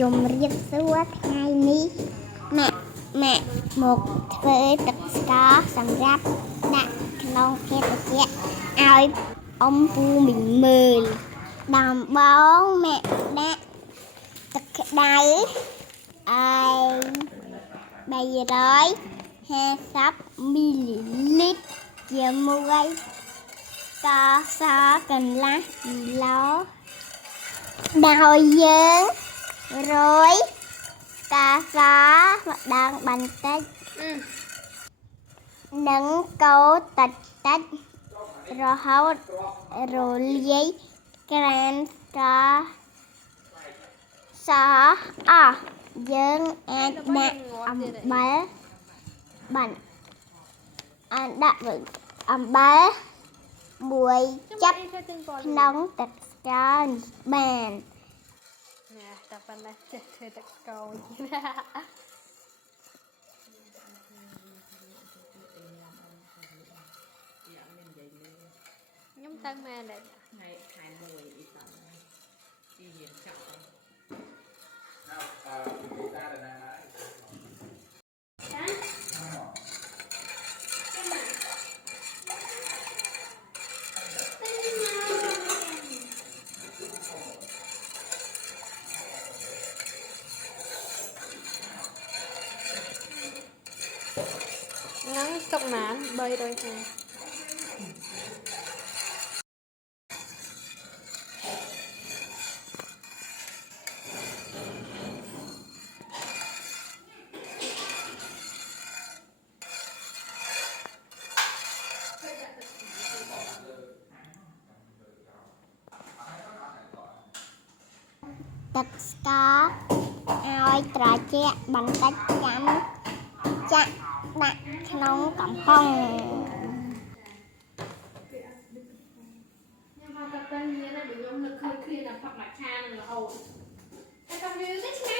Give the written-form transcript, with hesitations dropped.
chùm riêng xưa ngày ní mẹ mẹ một với tập có sầm ráp đã non hết rồi ai ông pu mình mười đàm báo mẹ đã tập đáy ai bây giờ đói 50 ml ជាមួយស្ករសកន្លះគីឡូដោយយើងរយស្ករសម្ដងបន្តិចនិងកូរតិចរហូតរលាយក្រានស្ករសអស់យើងអាចដាក់អំបិលបានដាក់អំបិលមួយចាប់ក្នុងទឹកស្ករបានណាតែប៉ុណ្ណេះចេះធ្វើទឹកស្ករខ្ញុំទៅមែនដែរថ្ងៃខែ1អ៊ីតាពីរៀនចប់ពីតាដល់ណាហ្នឹងទុកណាន300ថ្ងៃទឹកស្ករឲ្យត្រជាក់បន្តិចចាំចាក់ដាក់ក្នុងកំប៉ុងខ្ញុំមកតែញ៉ាំតែខ្ញុំនឹកឃើញគ្នាតែផឹកមួយឆានឹងរហូតតែក៏វាឆ្ងាញ់